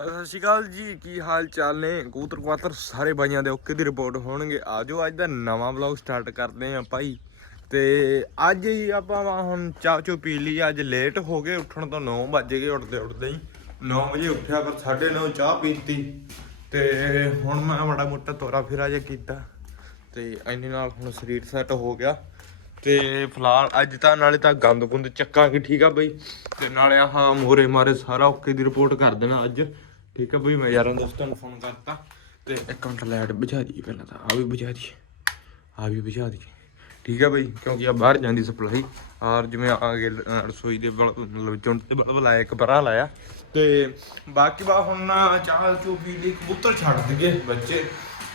ਸਤਿ ਸ਼੍ਰੀ ਅਕਾਲ ਜੀ, ਕੀ ਹਾਲ ਚਾਲ ਨੇ? ਕਬੂਤਰ ਕਵਾਤਰ ਸਾਰੇ ਬਾਈਆਂ ਦੇ ਓਕੇ ਦੀ ਰਿਪੋਰਟ ਹੋਣਗੇ। ਆਜੋ, ਅੱਜ ਦਾ ਨਵਾਂ ਵਲੌਗ ਸਟਾਰਟ ਕਰਦੇ ਆਂ ਭਾਈ। ਤੇ ਅੱਜ ਹੀ ਆਪਾਂ ਵਾ ਹੁਣ ਚਾਹ ਚੋ ਪੀ ਲਈ, ਅੱਜ ਲੇਟ ਹੋ ਗਏ, ਉੱਠਣ ਤੋਂ 9 ਵੱਜ ਗਏ ਉੱਠਦੇ ਉੱਠਦੇ ਹੀ। 9 ਵਜੇ ਉੱਠਿਆ ਪਰ 9:30 ਚਾਹ ਪੀਤੀ। ਤੇ ਹੁਣ ਮੈਂ ਮਾੜਾ ਮੋਟਾ ਤੋਰਾ ਫਿਰਾ ਜਿਹਾ ਕੀਤਾ। ਤੇ ਇੰਨੇ ਨਾਲ ਹੁਣ ਸਰੀਰ ਸੈੱਟ ਹੋ ਗਿਆ। ਤੇ ਫਿਲਹਾਲ ਅੱਜ ਤਾਂ ਨਾਲੇ ਤਾਂ ਗੰਦ ਗੁੰਦ ਚੱਕਾਂਗੇ, ਠੀਕ ਆ ਬਈ। ਤੇ ਨਾਲੇ ਆਹ ਮੋਰੇ ਮਾਰੇ ਸਾਰਾ ਓਕੇ ਦੀ ਰਿਪੋਰਟ ਕਰ ਦੇਣਾ ਅੱਜ। ਠੀਕ ਆ ਬਈ ਮੈਂ ਯਾਰਾਂ ਦੋਸਤਾਂ ਨੂੰ ਫੋਨ ਕਰਤਾ ਤੇ ਇੱਕ ਮਿੰਟ ਲਾਈਟ ਬੁਝਾ ਦਈਏ ਪਹਿਲਾਂ ਤਾਂ ਆ ਵੀ ਬੁਝਾ ਦਈਏ ਆ ਵੀ ਬੁਝਾ ਦਈਏ। ਠੀਕ ਆ ਬਈ ਕਿਉਂਕਿ ਆ ਬਾਹਰ ਜਾਂਦੀ ਸਪਲਾਈ ਔਰ ਜਿਵੇਂ ਆ ਗਏ ਰਸੋਈ ਦੇ ਮਤਲਬ ਚੁੰਡ ਤੇ ਬਲਬ ਲਾਇਆ ਇੱਕ ਪਰਾ ਲਾਇਆ। ਤੇ ਬਾਕੀ ਬਾ ਹੁਣ ਨਾ ਚਾਹ ਚੂ ਪੀ ਲਈ ਕਬੂਤਰ ਛੱਡ ਦਈਏ ਬੱਚੇ।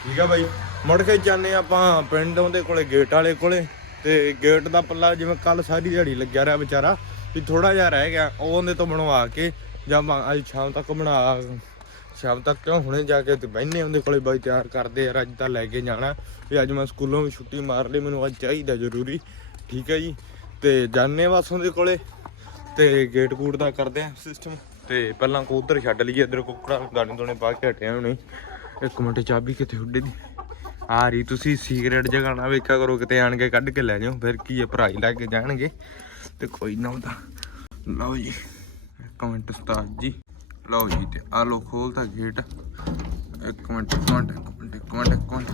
ਠੀਕ ਆ ਬਾਈ ਮੁੜ ਕੇ ਜਾਂਦੇ ਆਪਾਂ ਪਿੰਡ ਉਹਦੇ ਕੋਲੇ ਗੇਟ ਵਾਲੇ ਕੋਲੇ। ਤੇ ਗੇਟ ਦਾ ਪੱਲਾ ਜਿਵੇਂ ਕੱਲ ਸਾਰੀ ਦਿਹਾੜੀ ਲੱਗਿਆ ਰਿਹਾ ਵਿਚਾਰਾ ਵੀ ਥੋੜਾ ਜਿਹਾ ਰਹਿ ਗਿਆ ਉਹ ਉਹਦੇ ਤੋਂ ਬਣਵਾ ਕੇ ਜਾਂ ਅੱਜ ਸ਼ਾਮ ਤੱਕ ਬਣਾ ਸ਼ਾਮ ਤੱਕ ਕਿਉਂ? ਹੁਣੇ ਜਾ ਕੇ ਤੇ ਬਹਿਨੇ ਉਹਦੇ ਕੋਲੇ ਬਾਈ ਤਿਆਰ ਕਰਦੇ ਯਾਰ ਅੱਜ ਤਾਂ ਲੈ ਕੇ ਜਾਣਾ। ਵੀ ਅੱਜ ਮੈਂ ਸਕੂਲੋਂ ਵੀ ਛੁੱਟੀ ਮਾਰ ਲਈ, ਮੈਨੂੰ ਅੱਜ ਚਾਹੀਦਾ ਜ਼ਰੂਰੀ। ਠੀਕ ਹੈ ਜੀ? ਤੇ ਜਾਣੇ ਬਸ ਉਹਦੇ ਕੋਲੇ। ਤੇ ਗੇਟ ਗੂਟ ਦਾ ਕਰਦੇ ਆ ਸਿਸਟਮ ਤੇ ਪਹਿਲਾਂ ਕਬੂਤਰ ਛੱਡ ਲਈਏ, ਇਧਰ ਕੁੱਕੜਾ ਦਾਣੇ ਦੋਣੇ ਪਾ ਕੇ ਹਟਿਆ ਹੁਣੇ। ਇੱਕ ਮਿੰਟ, ਚਾਬੀ ਕਿਤੇ ਉੱਡੇ ਦੀ? ਆ ਰਹੀ ਤੁਸੀਂ ਸੀਕ੍ਰੇਟ ਜਗ੍ਹਾ ਨਾ ਵੇਖਿਆ ਕਰੋ, ਕਿਤੇ ਆਣ ਕੇ ਕੱਢ ਕੇ ਲੈ ਜਾਓ। ਫਿਰ ਕੀ ਹੈ ਭਰਾਈ ਲੈ ਕੇ ਜਾਣਗੇ। ਤੇ ਕੋਈ ਨਾ ਉਹਦਾ। ਲਓ ਜੀ, ਇੱਕ ਮਿੰਟ ਉਸਤਾਦ ਜੀ। ਲਓ ਜੀ ਤੇ ਆ ਲੋ ਖੋਲਤਾ ਗੇਟ ਇੱਕ ਮਿੰਟ ਇੱਕ ਮਿੰਟ ਇੱਕ ਮਿੰਟ ਇੱਕ ਮਿੰਟ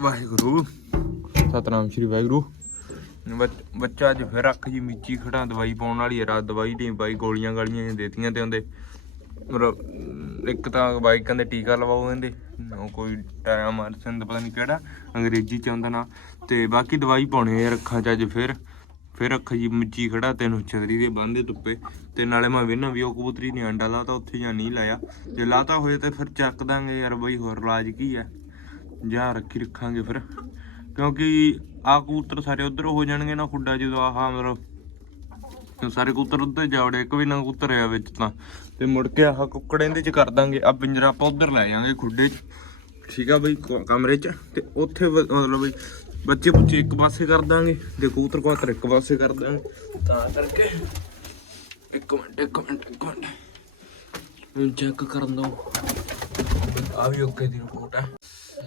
ਵਾਹਿਗੁਰੂ। ਸਤਨਾਮ ਸ਼੍ਰੀ ਵਾਹਿਗੁਰੂ। ਬੱਚਾ ਅੱਜ ਫਿਰ ਅੱਖ ਜੀ ਮੀਚੀ ਖੜਾ ਦਵਾਈ ਪਾਉਣ ਵਾਲੀ ਹੈ, ਰਾਤ ਦਵਾਈ ਨਹੀਂ ਬਾਈ ਗੋਲੀਆਂ ਗਾਲੀਆਂ ਦੇਤੀਆਂ ਤੇ ਉਹਦੇ। ਮਤਲਬ ਇੱਕ ਤਾਂ ਬਾਈ ਕਹਿੰਦੇ ਟੀਕਾ ਲਵਾਓ ਕਹਿੰਦੇ, ਉਹ ਕੋਈ ਟਾਇਮਾਰਸਨ ਪਤਾ ਨਹੀਂ ਕਿਹੜਾ, ਅੰਗਰੇਜ਼ੀ ਚ ਆਉਂਦਾ ਨਾ। ਤੇ ਬਾਕੀ ਦਵਾਈ ਪਾਉਣੀ ਹੈ ਅੱਖਾਂ ਚ ਅੱਜ ਫਿਰ। ਫਿਰ ਅੱਖ ਜੀ ਮੱਚੀ ਖੜਾ ਤੈਨੂੰ ਛਤਰੀ ਦੇ ਬੰਦੇ ਧੁੱਪੇ। ਤੇ ਨਾਲੇ ਮੈਂ ਵੇਨਾ ਵੀ ਉਹ ਕਬੂਤਰੀ ਨੇ ਅੰਡਾ ਲਾਤਾ, ਉੱਥੇ ਜਾਂ ਨਹੀਂ ਲਾਇਆ। ਜੇ ਲਾਤਾ ਹੋਏ ਤਾਂ ਫਿਰ ਚੱਕ ਦਾਂਗੇ ਯਾਰ ਬਈ, ਹੋਰ ਇਲਾਜ ਕੀ ਹੈ ਜਾਂ ਰੱਖੀ ਰੱਖਾਂਗੇ ਫਿਰ। ਕਿਉਂਕਿ ਆ ਕਬੂਤਰ ਸਾਰੇ ਉਧਰ ਹੋ ਜਾਣਗੇ ਨਾ ਖੁੱਡਾ, ਜਦੋਂ ਆਹ ਮਤਲਬ ਸਾਰੇ ਕਬੂਤਰ ਉੱਧਰ ਜਾਵੜੇ, ਇੱਕ ਵੀ ਨਾ ਕਬੂਤਰ ਆ ਵਿੱਚ ਤਾਂ। ਤੇ ਮੁੜ ਕੇ ਆਹ ਕੁੱਕੜ ਇਹਦੇ ਚ ਕਰ ਦਾਂਗੇ। ਆ ਪਿੰਜਰਾ ਆਪਾਂ ਉਧਰ ਲੈ ਜਾਾਂਗੇ ਖੁੱਡੇ ਚ। ਠੀਕ ਆ ਬਈ ਕ- ਕਮਰੇ ਚ। ਤੇ ਉੱਥੇ ਮਤਲਬ ਬਈ ਬੱਚੇ ਬੁੱਚੇ ਇੱਕ ਪਾਸੇ ਕਰ ਦਾਂਗੇ ਤੇ ਕਬੂਤਰ ਕਬੂਤਰ ਇੱਕ ਪਾਸੇ ਕਰ ਦਾਂਗੇ, ਤਾਂ ਕਰਕੇ। ਇੱਕ ਮਿੰਟ ਇੱਕ ਮਿੰਟ ਇੱਕ ਮਿੰਟ। ਹੁਣ ਚੈੱਕ ਕਰਨ ਦੋ। ਆ ਵੀ ਓਕੇ ਦੀ ਰਿਪੋਰਟ ਆ।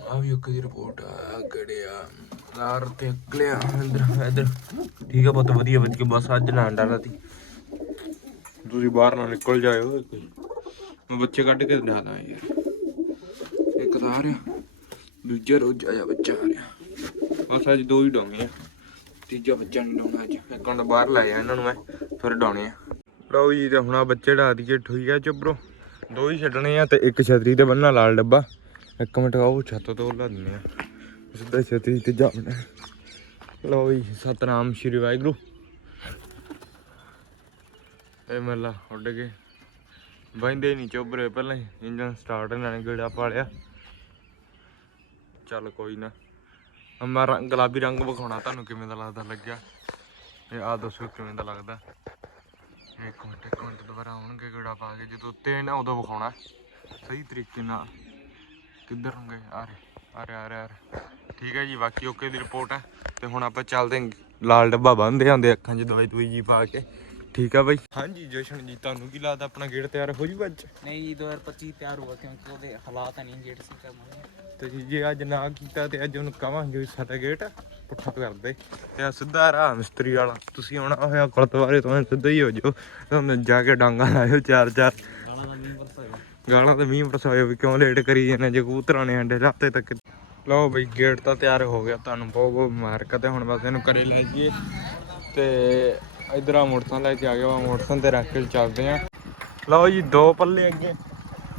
ਆ ਵੀ ਓਕੇ ਦੀ ਰਿਪੋਰਟ ਆ। ਕਿਹੜੇ ਲਾਰ ਤੇ ਅਕਲਿਆ ਅੰਦਰ ਇਧਰ। ਠੀਕ ਆ ਬਹੁਤ ਵਧੀਆ ਵਧੀਆ। ਬਸ ਅੱਜ ਨਾ ਅੰਡਾ ਲਾਤੀ। ਤੁਸੀਂ ਬਾਹਰ ਨਾ ਨਿਕਲ ਜਾਇਓ। ਮੈਂ ਬੱਚੇ ਕੱਢ ਕੇ ਲਿਆਦਾ ਯਾਰ। ਇੱਕ ਤਾਂ ਆ ਰਿਹਾ। ਦੂਜਾ ਰੋਜ਼ ਆਇਆ ਬੱਚਾ ਆ ਰਿਹਾ। ਬਸ ਅੱਜ ਦੋ ਹੀ ਡਾਉਣੇ ਆ। ਤੀਜਾ ਬੱਚਾ ਨਹੀਂ ਡਾਉਣਾ ਅੱਜ। ਇੱਕ ਹੁਣ ਬਾਹਰ ਲੈ ਆ ਇਹਨਾਂ ਨੂੰ ਮੈਂ, ਫਿਰ ਡਾਉਣੇ ਆ। ਲਓ ਜੀ, ਤੇ ਹੁਣ ਆ ਬੱਚੇ ਢਾ ਦਈਏ ਠੀਕ ਆ ਚੁੱਪਰੋ ਦੋ ਹੀ ਛੱਡਣੇ ਆ ਤੇ ਇੱਕ ਛਤਰੀ ਤੇ ਬੰਨਾ ਲਾਲ ਡੱਬਾ। ਇੱਕ ਮਿੰਟ ਉਹ ਛੱਤ ਤੋਂ ਲਾ ਦਿੰਦੇ ਆ। ਸਿੱਧਾ ਛਤਰੀ ਤੇ ਜਾਣਾ ਲਓ ਜੀ, ਸਤਨਾਮ ਸ਼੍ਰੀ ਵਾਹਿਗੁਰੂ। ਇਹ ਮੱਲਾ ਉੱਡ ਗਏ ਬੈਂਦੇ ਨਹੀਂ ਚੁੱਭਰੇ ਪਹਿਲਾਂ ਹੀ। ਇੰਜਨ ਸਟਾਰਟ ਇਹਨਾਂ ਨੇ ਗੇੜਾ ਪਾ ਲਿਆ। ਚੱਲ ਕੋਈ ਨਾ। ਮੈਂ ਰੰਗ, ਗੁਲਾਬੀ ਰੰਗ ਵਿਖਾਉਣਾ, ਤੁਹਾਨੂੰ ਕਿਵੇਂ ਦਾ ਲੱਗਦਾ, ਲੱਗਿਆ? ਤੇ ਆ ਦੱਸੋ ਕਿਵੇਂ ਦਾ ਲੱਗਦਾ? ਇੱਕ ਮਿੰਟ ਇੱਕ ਮਿੰਟ, ਦੁਬਾਰਾ ਆਉਣਗੇ ਗੇੜਾ ਪਾ ਕੇ, ਜਦੋਂ ਉੱਤੇ ਨਾ ਉਦੋਂ ਵਿਖਾਉਣਾ। ਸਹੀ ਤਰੀਕੇ ਨਾਲ। ਕਿੱਧਰ ਨੂੰ ਗਏ? ਆ ਰਹੇ ਆ ਰਹੇ ਆ ਰਹੇ, ਆ ਠੀਕ ਹੈ ਜੀ, ਬਾਕੀ ਓਕੇ ਦੀ ਰਿਪੋਰਟ ਹੈ। ਤੇ ਹੁਣ ਆਪਾਂ ਚੱਲਦੇ ਹਾਂ, ਲਾਲ ਡੱਬਾ ਬੰਦੇ ਆਂਦੇ ਅੱਖਾਂ 'ਚ ਦਵਾਈ ਦਵਾਈ ਜੀ ਪਾ ਕੇ। ਠੀਕ ਆ ਬਾਈ? ਹਾਂਜੀ, ਜਸ਼ਨ ਜੀ, ਤੁਹਾਨੂੰ ਕੀ ਲੱਗਦਾ, ਆਪਣਾ ਗੇੜ ਤਿਆਰ ਹੋ ਜੂਗਾ ਅੱਜ? ਨਹੀਂ ਜੀ 2025 ਤਿਆਰ ਹੋਊਗਾ, ਕਿਉਂਕਿ ਉਹਦੇ ਹਾਲਾਤ ਨਹੀਂ, ਗੇੜ ਸੀ ਕਰਨਾ ਤੇ ਜੇ ਅੱਜ ਨਾ ਕੀਤਾ ਤੇ ਅੱਜ ਉਹਨੂੰ ਕਵਾਂਗੇ ਵੀ ਸਾਡਾ ਗੇਟ ਪੁੱਠਾ ਕਰ ਦੇ। ਤੇ ਸਿੱਧਾ ਰਾਹ ਮਿਸਤਰੀ ਵਾਲਾ। ਤੁਸੀਂ ਆਉਣਾ ਹੋਇਆ ਗੁਰਦੁਆਰੇ ਤੋਂ ਸਿੱਧਾ ਹੀ ਹੋ ਜਾਓ। ਤੁਹਾਨੂੰ ਜਾ ਕੇ ਡਾਂਗਾ ਲਾਇਓ ਚਾਰ ਚਾਰ। ਗਾਣਾ ਦਾ ਨਹੀਂ ਵਰਸਾਇਆ ਗਾਲਾਂ ਤੇ ਮੀਂਹ ਵਰਸਾਇਓ ਵੀ ਕਿਉਂ ਲੇਟ ਕਰੀ ਜਾਂਦੇ ਜੇ ਕਬੂਤਰਾਂ ਨੇ ਅੰਡੇ ਰਾਤੇ ਤੱਕ। ਲਓ ਬਈ, ਗੇਟ ਤਾਂ ਤਿਆਰ ਹੋ ਗਿਆ। ਤੁਹਾਨੂੰ ਬਹੁਤ ਬਹੁਤ ਮੁਬਾਰਕ ਤੇ ਹੁਣ ਬਸ ਇਹਨੂੰ ਕਰੇ ਲੈ ਜਾਈਏ। ਤੇ ਇਧਰ ਆ ਮੋਟਰਸਾਈਕਲ ਲੈ ਕੇ ਆ ਗਿਆ ਵਾ ਮੋਟਰਸਾਈਕਲ ਤੇ ਰੱਖ ਕੇ ਚੱਲਦੇ ਆ। ਲਓ ਜੀ, ਦੋ ਪੱਲੇ ਅੱਗੇ।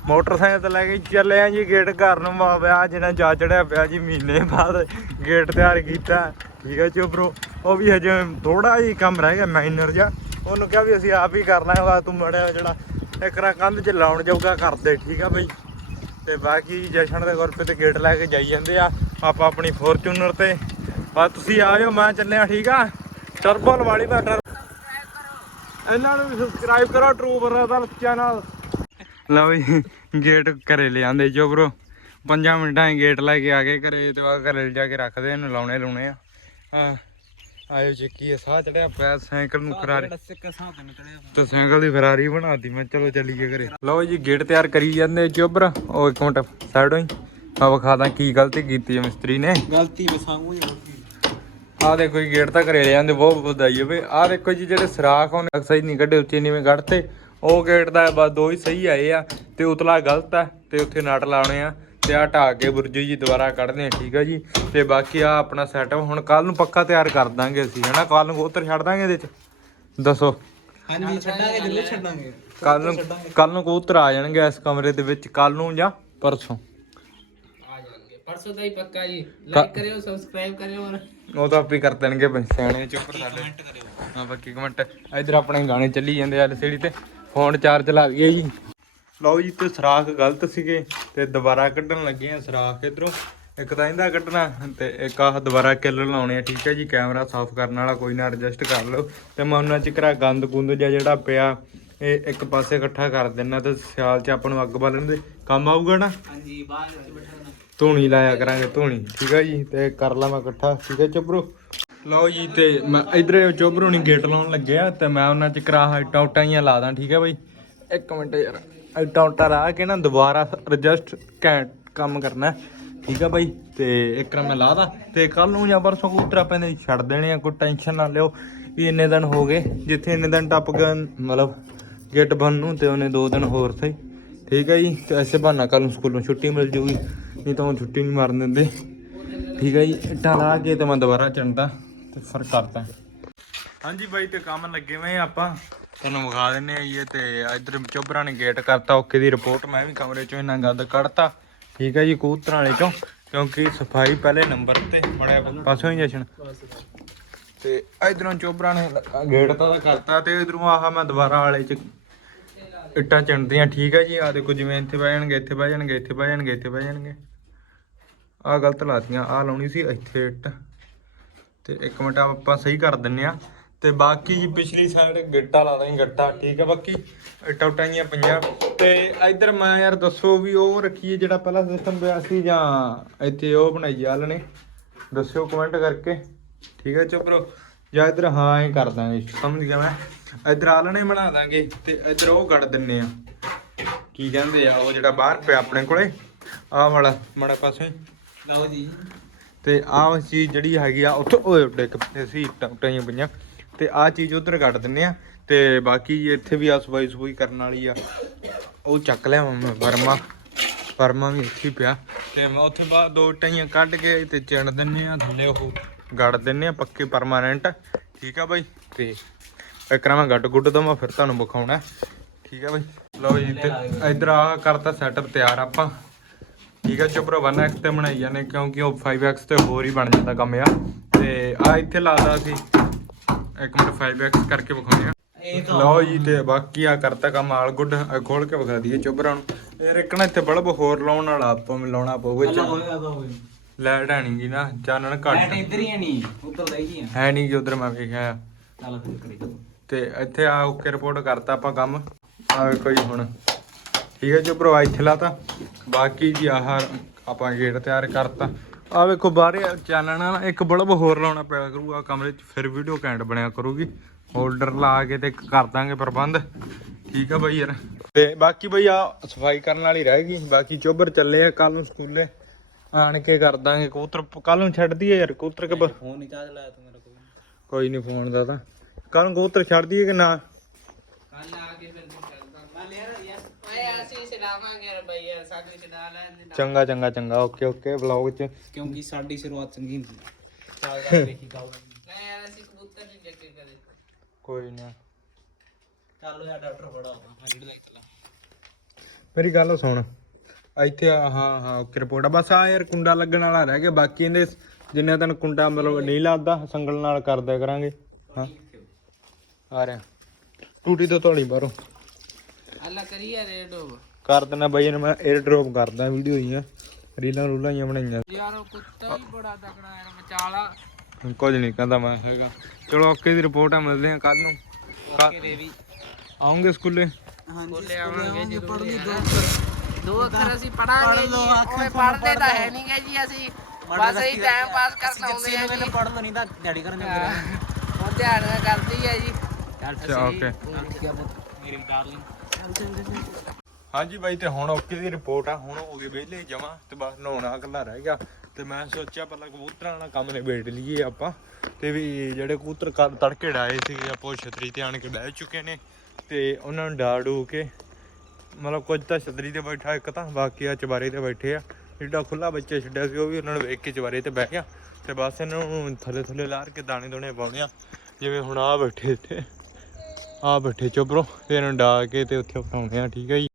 ਮੋਟਰਸਾਈਕਲ ਤੇ ਲੈ ਕੇ ਚੱਲੇ ਆ ਜੀ ਗੇਟ ਘਰ ਨੂੰ ਮਾ ਵਿਆਹ ਜਿਹੜਾ ਜਾ ਚੜਿਆ ਪਿਆ ਜੀ ਮਹੀਨੇ ਬਾਅਦ ਗੇਟ ਤਿਆਰ ਕੀਤਾ। ਠੀਕ ਹੈ ਚੋਬਰੋ ਉਹ ਵੀ ਹਜੇ ਥੋੜਾ ਹੀ ਕੰਮ ਰਹਿ ਗਿਆ ਮਾਈਨਰ ਜਿਹਾ। ਉਹਨੂੰ ਕਿਹਾ ਵੀ ਅਸੀਂ ਆਪ ਹੀ ਕਰ ਕਰਨਾ ਵਾ ਤੂੰ ਮੜਿਆ ਜਿਹੜਾ ਇੱਕਰਾ ਕੰਧ 'ਚ ਲਾਉਣ ਜਾਊਗਾ ਕਰਦੇ, ਠੀਕ ਆ ਬਈ। ਤੇ ਬਾਕੀ ਜਸ਼ਨ ਦੇ ਗੁਰਪੇ ਤੇ ਗੇਟ ਲੈ ਕੇ ਜਾਈ ਜਾਂਦੇ ਆ, ਆਪਾਂ ਆਪਣੀ ਫੋਰਚੂਨਰ ਤੇ। ਬਸ ਤੁਸੀਂ ਆ ਜਾਓ, ਮੈਂ ਚੱਲਿਆ, ਠੀਕ ਆ? ਟਰਬੋ ਵਾਲੀ ਦਾ ਟਰ ਇਹਨਾਂ ਨੂੰ ਵੀ ਸਬਸਕ੍ਰਾਈਬ ਕਰੋ ਟਰੂ ਬਰਦਰ ਚੈਨਲ ਲਓ ਜੀ ਗੇਟ ਘਰੇ ਲੈ ਆਂਦੇ ਜੋ ਬਰੋ ਪੰਜਾਂ ਮਿੰਟਾਂ 'ਚ ਗੇਟ ਲੈ ਕੇ ਆ ਗਏ ਘਰੇ ਤੇ ਆ ਘਰੇ ਜਾ ਕੇ ਰੱਖਦੇ ਇਹਨੂੰ ਲਾਉਣੇ ਲਾਉਣੇ ਆ। ਆਇਓ ਚੱਕੀ ਸਾਹ ਚੜਿਆ ਪਿਆ ਸਾਈਕਲ ਨੂੰ ਫਰਾਰੀ। ਤੇ ਸਾਈਕਲ ਦੀ ਫਰਾਰੀ ਬਣਾਤੀ ਮੈਂ ਚਲੋ ਚੱਲੀਏ ਘਰੇ। ਲਓ ਜੀ ਗੇਟ ਤਿਆਰ ਕਰੀ ਜਾਂਦੇ ਚੋਬਰ ਉਹ ਇੱਕ ਮਿੰਟ ਸਾਈਡ ਹੋਈ। ਮੈਂ ਵਿਖਾਦਾ ਕੀ ਗਲਤੀ ਕੀਤੀ ਹੈ ਮਿਸਤਰੀ ਨੇ। ਗਲਤੀ ਬਸਾਂਗੂ ਹੀ ਆਹ ਦੇਖੋ ਜੀ ਗੇਟ ਤਾਂ ਘਰੇ ਲੈ ਜਾਂਦੇ ਬਹੁਤ ਵਧਾਈ ਹੋਵੇ ਆਹ ਦੇਖੋ ਜੀ ਜਿਹੜੇ ਸਰਾਖ ਉਹਨੇ ਸਹੀ ਨਹੀਂ ਕੱਢੇ ਉੱਚੇ ਨੀਵੇਂ ਕੱਢਤੇ। ਉਹ ਗੇਟ ਦਾ ਬਸ ਦੋ ਹੀ ਸਹੀ ਆਏ ਆ ਤੇ ਉਤਲਾ ਗਲਤ ਆ ਤੇ ਉੱਥੇ ਨਟ ਲਾਉਣੇ ਆ ਤੇ ਆ ਢਾ ਕੇ ਬੁਰਜੀ ਜੀ ਦੁਬਾਰਾ ਕੱਢਦੇ ਆ ਠੀਕ ਆ ਜੀ। ਤੇ ਬਾਕੀ ਆ ਆਪਣਾ ਸੈਟਅਪ ਹੁਣ ਕੱਲ ਨੂੰ ਪੱਕਾ ਤਿਆਰ ਕਰ ਦਾਂਗੇ ਅਸੀਂ ਹਨਾ? ਕੱਲ ਨੂੰ ਉੱਤਰ ਛੱਡ ਦਾਂਗੇ ਇਹਦੇ ਚ? ਦੱਸੋ। ਹਾਂਜੀ ਛੱਡਾਂਗੇ ਜ਼ਰੂਰ ਛੱਡਾਂਗੇ। ਕੱਲ ਨੂੰ ਕੱਲ ਨੂੰ ਕਬੂਤਰ ਆ ਜਾਣਗੇ ਇਸ ਕਮਰੇ ਦੇ ਵਿੱਚ ਕੱਲ ਨੂੰ ਜਾਂ ਪਰਸੋਂ? ਆ ਜਾਣਗੇ। ਪਰਸੋਂ ਦਾ ਹੀ ਪੱਕਾ ਜੀ। ਲਾਈਕ ਕਰਿਓ ਸਬਸਕ੍ਰਾਈਬ ਕਰਿਓ ਔਰ ਉਹ ਤਾਂ ਆਪੇ ਕਰ ਦੇਣਗੇ ਬਈ ਸਿਆਣੇ ਚੁੱਪ ਸਾਡੇ। ਕਮੈਂਟ ਕਰਿਓ। ਹਾਂ ਬਾਕੀ ਕਮੈਂਟ ਇਧਰ ਆਪਣੇ ਗਾਣੇ ਚੱਲੀ ਜਾਂਦੇ ਤੇ। ਫੋਨ ਚਾਰਜ ਲਾ ਦਈਏ ਜੀ। ਲਓ ਜੀ ਤੇ ਸਰਾਖ ਗਲਤ ਸੀਗੇ ਤੇ ਦੁਬਾਰਾ ਕੱਢਣ ਲੱਗੇ ਆ ਸਰਾਖ ਇਧਰੋਂ। ਇੱਕ ਤਾਂ ਇਹਦਾ ਕੱਢਣਾ ਤੇ ਇੱਕ ਆਹ ਦੁਬਾਰਾ ਕਿੱਲ ਲਾਉਣੇ ਆ ਠੀਕ ਹੈ ਜੀ ਕੈਮਰਾ ਸਾਫ਼ ਕਰਨ ਵਾਲਾ ਕੋਈ ਨਾ ਐਡਜਸਟ ਕਰ ਲਓ। ਤੇ ਮੈਂ ਉਹਨਾਂ ਚ ਕਰਾ ਗੰਦ ਗੁੰਦ ਜਿਹਾ ਜਿਹੜਾ ਪਿਆ ਇਹ ਇੱਕ ਪਾਸੇ ਇਕੱਠਾ ਕਰ ਦੇਣਾ ਤੇ ਸਿਆਲ ਚ ਆਪਾਂ ਨੂੰ ਅੱਗ ਬਾਲਣ ਦੇ ਕੰਮ ਆਊਗਾ ਨਾ? ਹਾਂਜੀ ਬਾਹਰ ਵਿੱਚ ਬਿਠਾਉਣਾ ਧੂਣੀ ਲਾਇਆ ਕਰਾਂਗੇ ਧੂਣੀ ਠੀਕ ਹੈ ਜੀ ਤੇ ਕਰ ਲਾ ਮੈਂ ਇਕੱਠਾ ਠੀਕ ਹੈ ਚੁੱਬਰੋ ਲਓ ਜੀ ਤੇ ਮੈਂ ਇਧਰ ਚੁੱਬਰੋ ਨਹੀਂ ਗੇਟ ਲਾਉਣ ਲੱਗਿਆ ਤੇ ਮੈਂ ਉਹਨਾਂ ਚ ਕਰਾ ਟੌਟਾਂ ਹੀ ਲਾ ਦਾਂ, ਠੀਕ ਹੈ ਬਾਈ? ਇੱਕ ਮਿੰਟ ਯਾਰ ਇਹ ਟੌਟਾ ਲਾ ਕੇ ਨਾ ਦੁਬਾਰਾ ਰਜਸਟ ਕੈਂਟ ਕੰਮ ਕਰਨਾ, ਠੀਕ ਹੈ ਬਾਈ? ਤੇ ਇੱਕ ਵਾਰ ਮੈਂ ਲਾ ਦਾਂ, ਤੇ ਕੱਲ ਨੂੰ ਜਾਂ ਪਰਸੋਂ ਕਬੂਤਰ ਆਪਾਂ ਨੇ ਛੱਡ ਦੇਣੇ ਆ, ਕੋਈ ਟੈਨਸ਼ਨ ਨਾ ਲਿਓ ਵੀ ਇੰਨੇ ਦਿਨ ਹੋ ਗਏ, ਜਿੱਥੇ ਇੰਨੇ ਦਿਨ ਟੱਪ ਗਏ ਮਤਲਬ ਗੇਟ ਬੰਨ ਨੂੰ ਤੇ ਉਹਨੇ ਦੋ ਦਿਨ ਹੋਰ ਸਹੀ, ਠੀਕ ਹੈ ਜੀ? ਤੇ ਐਸੇ ਬਹਾਨਾ ਕੱਲ ਨੂੰ ਸਕੂਲੋਂ ਛੁੱਟੀ ਮਿਲ ਜੂਗੀ, ਨਹੀਂ ਤਾਂ ਉਹ ਛੁੱਟੀ ਨਹੀਂ ਮਾਰਨ ਦਿੰਦੇ, ਠੀਕ ਹੈ ਜੀ? ਇੱਟਾਂ ਲਾ ਕੇ ਤੇ ਮੈਂ ਦੁਬਾਰਾ ਚੰਦਾ ਤੇ ਫ਼ਰਕ ਕਰਤਾ। ਹਾਂਜੀ ਬਾਈ, ਤੇ ਕੰਮ ਲੱਗੇ ਹੋਏ ਆਪਾਂ? ਤੁਹਾਨੂੰ ਵਿਖਾ ਦਿੰਨੇ ਆ ਜੀ ਇਹ ਤੇ ਇਧਰ ਚੋਬਰਾਂ ਨੇ ਗੇਟ ਕਰਤਾ, ਓਕੇ ਦੀ ਰਿਪੋਰਟ ਮੈਂ ਵੀ ਕਮਰੇ ਚੋਂ ਇਹਨਾਂ ਗੰਦ ਕੱਢਤਾ। ਠੀਕ ਹੈ ਜੀ, ਕਬੂਤਰਾਂ ਵਾਲੇ ਚੋਂ, ਕਿਉਂਕਿ ਸਫ਼ਾਈ ਪਹਿਲੇ ਨੰਬਰ ਤੇ ਬੜਿਆ ਪਾਸੋਂ ਹੀ ਜਸ਼ਨ। ਤੇ ਇਧਰੋਂ ਚੋਬਰਾਂ ਨੇ ਗੇਟ ਤਾਂ ਤਾਂ ਕਰਤਾ, ਤੇ ਇਧਰੋਂ ਆਹ ਮੈਂ ਦੁਬਾਰਾ ਵਾਲੇ ਚ ਇੱਟਾਂ ਚਿਣਦੀਆਂ। ਠੀਕ ਹੈ ਜੀ ਆ ਦੇਖੋ ਜਿਵੇਂ ਇੱਥੇ ਬਹਿ ਜਾਣਗੇ, ਇੱਥੇ ਬਹਿ ਜਾਣਗੇ, ਇੱਥੇ ਬਹਿ ਜਾਣਗੇ, ਇੱਥੇ ਬਹਿ ਜਾਣਗੇ। ਆ ਗਲਤ ਲਾਤੀਆਂ ਆ ਲਾਉਣੀ ਸੀ ਇੱਥੇ ਇੱਟ। ਤੇ ਇੱਕ ਮਿੰਟ ਆਪਾਂ ਸਹੀ ਕਰ ਦਿੰਨੇ ਆ। ਤੇ ਬਾਕੀ ਜੀ ਪਿਛਲੀ ਸਾਈਡ ਗੱਟਾ ਲਾ ਦਾਂਗੇ ਗੱਟਾ, ਠੀਕ ਹੈ ਬਾਕੀ? ਇੱਟਾਂ ਉਟਾਈਆਂ ਪਈਆਂ। ਤੇ ਇੱਧਰ ਮੈਂ ਯਾਰ ਦੱਸੋ ਵੀ ਉਹ ਰੱਖੀਏ ਜਿਹੜਾ ਪਹਿਲਾ ਸਿਸਟਮ ਪਿਆ ਸੀ ਜਾਂ ਇੱਥੇ ਉਹ ਬਣਾਈ ਹਾਲ ਨੇ ਦੱਸਿਓ ਕਮੈਂਟ ਕਰਕੇ। ਠੀਕ ਹੈ ਚੁੱਪਰੋ ਜਾਂ ਇੱਧਰ ਹਾਂ ਇਹ ਕਰ ਦਾਂਗੇ। ਸਮਝ ਗਿਆ ਮੈਂ। ਇੱਧਰ ਆਲਣੇ ਬਣਾ ਦਾਂਗੇ ਤੇ ਇੱਧਰ ਉਹ ਕੱਢ ਦਿੰਨੇ ਆ। ਕੀ ਕਹਿੰਦੇ ਆ, ਉਹ ਜਿਹੜਾ ਬਾਹਰ ਪਿਆ ਆਪਣੇ ਕੋਲੇ। ਆਹ ਵਾਲਾ, ਮਾੜਾ ਪਾਸੇ। ਲਓ ਜੀ। ਤੇ ਆਹ ਚੀਜ਼ ਜਿਹੜੀ ਹੈਗੀ ਆ, ਉੱਥੇ ਓਏ ਡਿੱਗ ਪਏ ਸੀ, ਇੱਟਾਂ ਪਈਆਂ। ਤੇ ਆਹ ਚੀਜ਼ ਉਧਰ ਕੱਢ ਦਿੰਨੇ ਆ, ਤੇ ਬਾਕੀ ਇੱਥੇ ਵੀ ਆ ਸਫ਼ਾਈ ਸਫੂਈ ਕਰਨ ਵਾਲੀ ਆ। ਉਹ ਚੱਕ ਲਿਆ ਮੈਂ ਵਰਮਾ ਵਰਮਾ ਵੀ ਇੱਥੇ ਹੀ ਪਿਆ। ਤੇ ਮੈਂ ਉੱਥੇ ਬਾਅਦ ਦੋ ਟਾਈਆਂ ਕੱਢ ਕੇ ਤੇ ਚਿਣ ਦਿੰਨੇ ਆ, ਥੱਲੇ ਉਹ ਗੜ ਦਿੰਨੇ ਆ, ਪੱਕੇ ਪਰਮਾਨੈਂਟ ਠੀਕ ਆ ਬਾਈ? ਤੇ ਇੱਕ ਨਾ ਮੈਂ ਗੱਡ ਗੁੱਡ ਤੋਂ ਮੈਂ ਫਿਰ ਤੁਹਾਨੂੰ ਵਿਖਾਉਣਾ। ਠੀਕ ਆ ਬਾਈ? ਲਓ ਜੀ ਤੇ ਇਧਰ ਆ ਕਰਤਾ ਸੈਟਅਪ ਤਿਆਰ ਆਪਾਂ। ਠੀਕ ਹੈ ਚੁੱਪਰੋ 1x ਤੇ ਬਣਾਈ ਜਾਂਦੇ ਕਿਉਂਕਿ ਉਹ 5x ਤੇ ਹੋਰ ਹੀ ਬਣ ਜਾਂਦਾ ਕੰਮ ਆ ਤੇ ਆ ਇੱਥੇ ਲਾਦਾ ਸੀ ਇੱਕ ਮਿੰਟ 5x ਕਰਕੇ ਵਿਖਾਉਂਦੇ ਆ। ਲਓ ਜੀ ਤੇ ਬਾਕੀ ਆ ਕਰਤਾ ਕੰਮ ਆਲ ਗੁੱਡ ਖੋਲ ਕੇ ਵਿਖਾ ਦਈਏ ਚੁੱਬਰਾਂ ਨੂੰ ਯਾਰ ਇੱਕ ਨਾ ਇੱਥੇ ਬਲਬ ਹੋਰ ਲਾਉਣ ਵਾਲਾ ਆਪਾਂ ਲਾਉਣਾ ਪਊਗਾ ਅੱਲਾ ਚ ਹੋਏਗਾ ਤਾਂ ਹੋਏ ਲਾਈਟ ਆਣੀ ਜੀ ਨਾ ਚਾਨਣ ਘੱਟ। ਇੱਧਰ ਹੀ ਹੈ ਨਹੀਂ ਉੱਧਰ ਰਹਿ ਗਈ ਹੈ ਨਹੀਂ ਜੀ ਉਧਰ ਮੈਂ ਵੇਖਿਆ ਚੱਲ ਫਿਰ ਕਰੀ ਜਾਓ। ਤੇ ਇੱਥੇ ਆ ਓਕੇ ਰਿਪੋਰਟ ਕਰਤਾ ਆਪਾਂ ਕੰਮ। ਆ ਜੀ ਹੁਣ। ਠੀਕ ਹੈ ਚੁੱਪਰੋ ਆ ਇੱਥੇ ਲਾਤਾ ਬਾਕੀ ਜੀ ਆਹ ਆਪਾਂ ਗੇਟ ਤਿਆਰ ਕਰਤਾ। ਆ ਵੇਖੋ ਬਾਹਰੇ ਚਾਨਣ ਨਾਲ ਇੱਕ ਬਲਬ ਹੋਰ ਲਾਉਣਾ ਪਿਆ ਕਰੂਗਾ ਕਮਰੇ 'ਚ ਫਿਰ ਵੀਡੀਓ ਕੈਂਟ ਬਣਿਆ ਕਰੂਗੀ। ਹੋਲਡਰ ਲਾ ਕੇ ਤੇ ਕਰ ਦਾਂਗੇ ਪ੍ਰਬੰਧ। ਠੀਕ ਆ ਬਈ ਯਾਰ। ਤੇ ਬਾਕੀ ਬਈ ਆ ਸਫ਼ਾਈ ਕਰਨ ਵਾਲੀ ਰਹਿ ਗਈ। ਬਾਕੀ ਚੋਬਰ ਚੱਲੇ ਆ ਕੱਲ ਨੂੰ ਸਕੂਲੇ। ਆਣ ਕੇ ਕਰ ਦਾਂਗੇ ਕਬੂਤਰ। ਕੱਲ ਨੂੰ ਛੱਡ ਦਈਏ ਯਾਰ ਕਬੂਤਰ ਕੇ ਫੋਨ ਨਹੀਂ ਚਾਰਜ ਲਾਇਆ ਤੂੰ ਮੇਰਾ ਕੋਈ ਕੋਈ ਨਹੀਂ ਫੋਨ ਦਾ ਤਾਂ। ਕੱਲ ਨੂੰ ਕਬੂਤਰ ਛੱਡ ਦਈਏ ਕਿ ਨਾ? ਕੱਲ ਆ ਕੇ ਫਿਰ ਤੂੰ ਚੱਲਦਾ ਮੈਂ ਯਾਰ ਯਾਰ ਓਏ ਅਸੀਂ ਛਡਾਵਾਂਗੇ ਬਈ ਯਾਰ ਸਾਡੀ ਛਡਾ ਲੈਣ ਚੰਗਾ ਚੰਗਾ ਚੰਗਾ ਓਕੇ ਓਕੇ ਵਲੌਗ 'ਚ। ਕਿਉਂਕਿ ਸਾਡੀ ਸ਼ੁਰੂਆਤ ਚੰਗੀ ਹੁੰਦੀ ਹੈ। ਚੱਲ ਕਰ ਦੇਖੀ ਕਾਉ ਨਹੀਂ ਯਾਰ ਅਸੀਂ ਕਬੂਤਰ ਨਹੀਂ ਜੱਗੇ ਕਦੇ। ਕੋਈ ਨਾ। ਚੱਲ ਯਾਰ ਡਾਕਟਰ ਬੜਾ ਹੋਗਾ ਮੈਂ ਰੀਡ ਲਾਈ ਚਲਾ ਮੇਰੀ ਗੱਲ ਸੁਣ। ਇੱਥੇ ਆ ਹਾਂ ਹਾਂ ਓਕੇ ਰਿਪੋਰਟ ਆ। ਬਸ ਆ ਯਾਰ ਕੁੰਡਾ ਲੱਗਣ ਵਾਲਾ ਰਹਿ ਗਿਆ। ਬਾਕੀ ਇਹਦੇ ਜਿੰਨੇ ਦਿਨ ਕੁੰਡਾ ਮਤਲਬ ਨਹੀਂ ਲੱਗਦਾ ਸੰਗਲ ਨਾਲ ਕਰ ਦਿਆ ਕਰਾਂਗੇ। ਹਾਂ। ਆ ਰਿਹਾ। ਟੂਟੀ ਤੋਂ ਧੋਲੀ ਬਾਹਰੋਂ। ਅੱਲਾ ਕਰੀ ਯਾਰ ਰੇਡੋ ਕਰ ਦਿੰਦਾ ਬਾਈ ਇਹਨੂੰ ਮੈਂ 에ਅਰ ਡ੍ਰੌਪ ਕਰਦਾ ਵੀਡੀਓ ਹੀਆਂ ਰੀਲਾਂ ਰੂਲਾਂ ਹੀ ਬਣਾਈਆਂ। ਯਾਰ ਉਹ ਕੁੱਤਾ ਹੀ ਬੜਾ ਤਕੜਾ ਯਾਰ ਮਚਾਲਾ ਕੁਝ ਨਹੀਂ ਕਹਿੰਦਾ ਮੈਂ ਹੈਗਾ। ਚਲੋ ਓਕੇ ਦੀ ਰਿਪੋਰਟ ਆ ਮਿਲਦੇ ਆ ਕੱਲ ਨੂੰ। ਓਕੇ ਦੇਵੀ। ਆਉਂਗੇ ਸਕੂਲੇ? ਹਾਂਜੀ ਬੋਲੇ ਆਵਾਂਗੇ ਜ਼ਰੂਰ ਦੋ ਅੱਖਰ। ਅਸੀਂ ਪੜਾਂਗੇ ਜੀ। ਓਏ ਪੜਦੇ ਤਾਂ ਹੈ ਨਹੀਂ ਗੇ ਜੀ ਅਸੀਂ। ਬਸ ਇਹ ਟਾਈਮ ਪਾਸ ਕਰਨ ਆਉਂਦੇ ਆ ਜੀ। ਪੜਨ ਨੂੰ ਨਹੀਂ ਤਾਂ ਦਿਹਾੜੀ ਕਰਨ ਹਾਂ। ਉਹ ਧਿਆਨ ਨਾਲ ਕਰਦੀ ਆ ਜੀ। ਅੱਛਾ ਓਕੇ। ਮੇਰੀ ਡਾਰਲਿੰਗ ਹਾਂਜੀ ਬਾਈ, ਤੇ ਹੁਣ ਓਕੇ ਦੀ ਰਿਪੋਰਟ ਆ। ਹੁਣ ਹੋ ਗਏ ਵਿਹਲੇ, ਜਮਾ ਤੇ ਬਸ ਨਹਾਉਣਾ ਇਕੱਲਾ ਰਹਿ ਗਿਆ। ਤੇ ਮੈਂ ਸੋਚਿਆ ਪਹਿਲਾਂ ਕਬੂਤਰਾਂ ਵਾਲਾ ਕੰਮ ਨਿਬੇੜ ਲਈਏ ਆਪਾਂ। ਤੇ ਵੀ ਜਿਹੜੇ ਕਬੂਤਰ ਕੱਲ ਤੜਕੇ ਡਾਏ ਸੀਗੇ, ਆਪੋ ਛਤਰੀ ਤੇ ਆਣ ਕੇ ਬਹਿ ਚੁੱਕੇ ਨੇ। ਤੇ ਉਹਨਾਂ ਨੂੰ ਡਾ ਡੂ ਕੇ, ਮਤਲਬ ਕੁਝ ਤਾਂ ਛਤਰੀ ਤੇ ਬੈਠਾ, ਇੱਕ ਤਾਂ ਬਾਕੀ ਆ ਚਬਾਰੇ ਤੇ ਬੈਠੇ ਆ। ਜਿਹੜਾ ਖੁੱਲਾ ਬੱਚੇ ਛੱਡਿਆ ਸੀ, ਉਹ ਵੀ ਉਹਨਾਂ ਨੂੰ ਵੇਖ ਕੇ ਚਬਾਰੇ ਤੇ ਬਹਿ ਗਿਆ। ਤੇ ਬਸ ਇਹਨਾਂ ਨੂੰ ਥੱਲੇ ਥੱਲੇ ਲਾਰ ਕੇ ਦਾਣੇ ਦੋਣੇ ਪਾਉਣੇ ਆ। ਜਿਵੇਂ ਹੁਣ ਆ ਬੈਠੇ ਇੱਥੇ। ਆ ਬੈਠੇ ਚੁੱਪਰੋ ਤੇ ਇਹਨਾਂ ਨੂੰ ਡਾ ਕੇ ਤੇ ਉੱਥੇ ਉਠਾਉਣੇ ਆ, ਠੀਕ ਹੈ ਜੀ?